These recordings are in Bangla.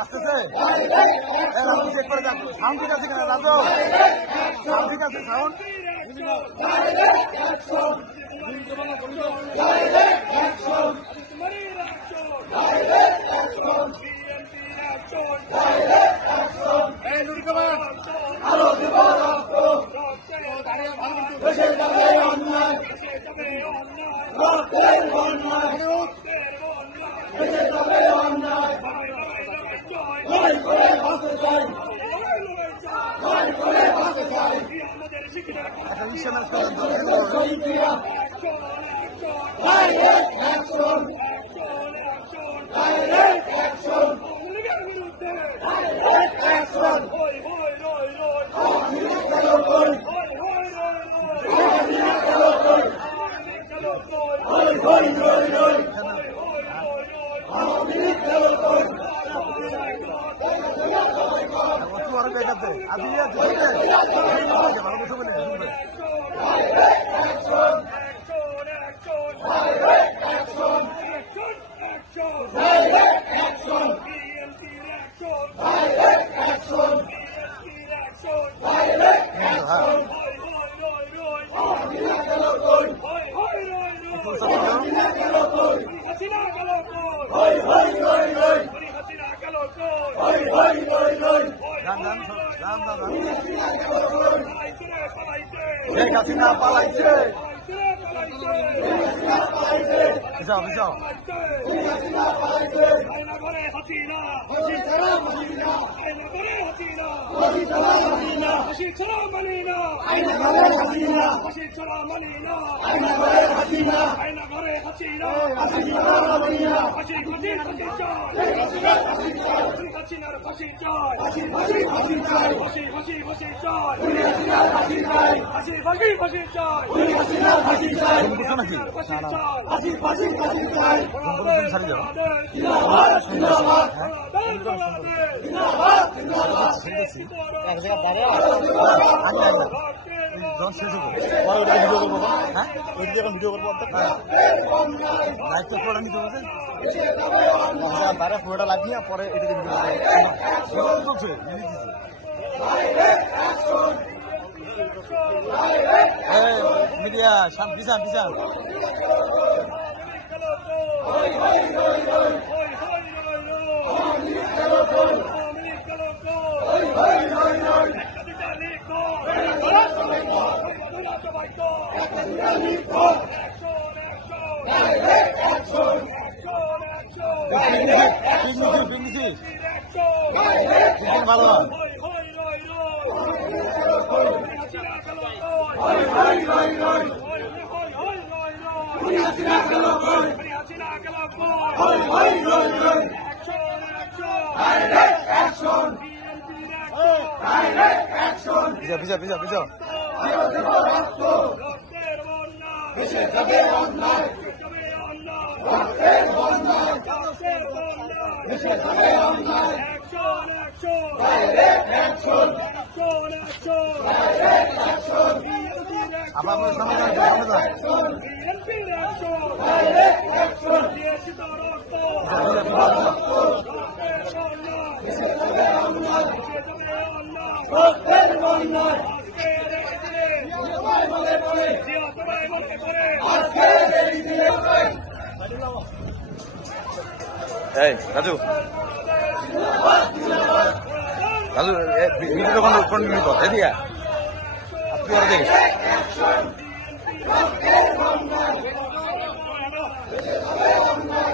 আসতেছে চেক করে দেখ সাউন্ড ঠিক আছে কিনা রাজু সাউন্ড ঠিক আছে সাউন্ড পুরোটা লাগিয়ে পরে এটাকে মিডিয়া বিশাল বিশাল ভালো পিছা পিছা পিছা আপনার সমাধান রাজু রাজু ভিডিও কন্টিনিউ কর এদিকে আপনি আর দেখ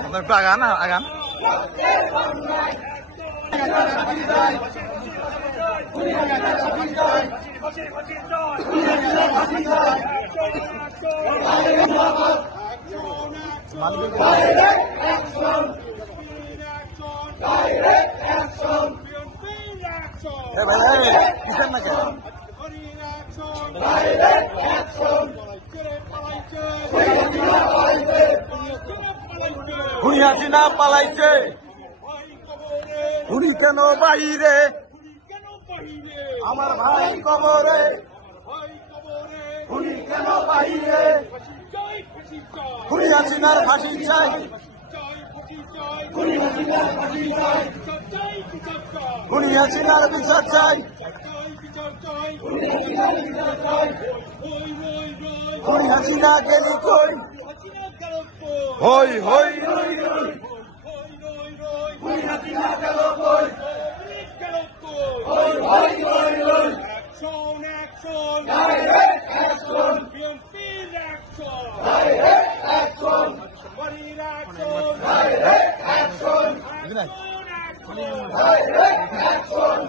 আপনার একটু আগান আগান খুনি হাসিনা পালাইছে খুনি কেন বাইরে আমার ভাই কবরে খুনি কেন বাইরে খুনি হাসিনার ফাঁসি চাই খুনি হাসিনার ফাঁসি চাই খুনি হাসিনার বিচার চাই, খুনি হাসিনা গেলি কই, হই হই হই হই, খুনি হাসিনা গেল কই, হই হই হই হই, direct action, direct action, direct action, direct action,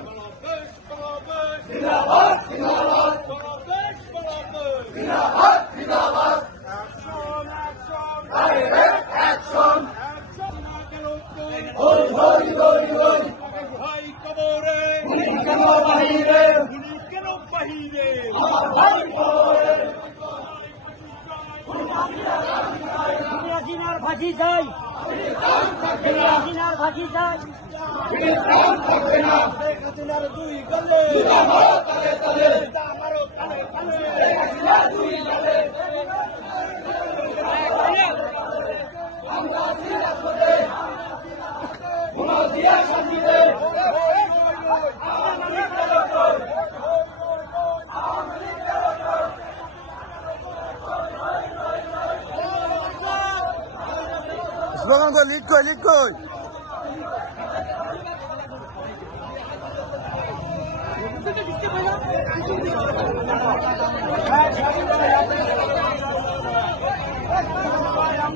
জিন্দাবাদ জিন্দাবাদ জিন্দাবাদ জিন্দাবাদ, ডাইরেক্ট অ্যাকশন, হই হই হই হই, ভাই কবরে খুনি কেন বাহিরে, কেন বাহিরে আমার ভাই কবরে, হাসিনার ফাঁসি চাই, হাসিনার ফাঁসি চাই, প্রাণ থাকবে না, হাসিনার দুই গলে জিন্দাবাদ তালে তালে, আমারও কানে কানে হাসিনা দুই গালে, আমরা আছি রাজপথে, ঘুমাও দিয়া শান্তিতে, স্লোগান কই, লিড কই, লিড কই,